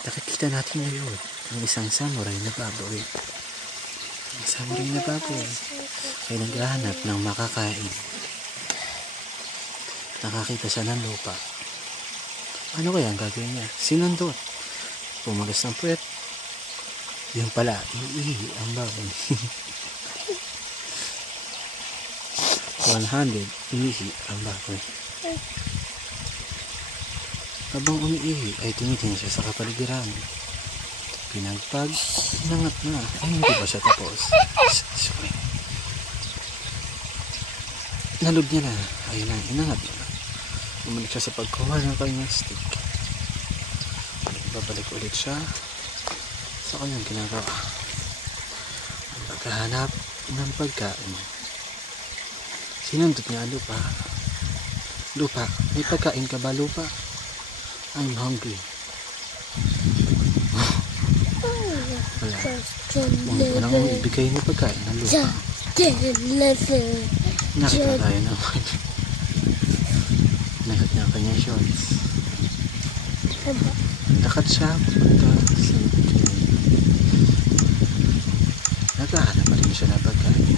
Nakikita natin ngayon ang isang samurai na baboy. Ang samurai na baboy ay naghahanap ng makakain. Nakakita siya ng lupa. Ano kaya ang gagawin niya? Sinundot. Pumagas ng puwet. Yung pala, iihi ang baboy. 100, iihi ang baboy. Habang umiihi ay tumitingin siya sa kapaligiran. Pinagpag, inangat na. Ay, hindi pa siya tapos. Sorry. Nalog niya na. Ayun na, inangat na. Bumalik siya sa pagkuha ng kanyang stick. Babalik ulit siya sa kanyang ginagawa. Ang pagkahanap ng pagkain. Sinundot niya ang lupa. Lupa, may pagkain ka ba, lupa? I'm hungry. Wala. Huwag ko nang ibigay na pagkain ng lupa. Nakita tayo naman. Nakit niya ang kanyang shorts. Lakad siya papunta sa bikini. Naghahanap pa rin siya ng pagkain.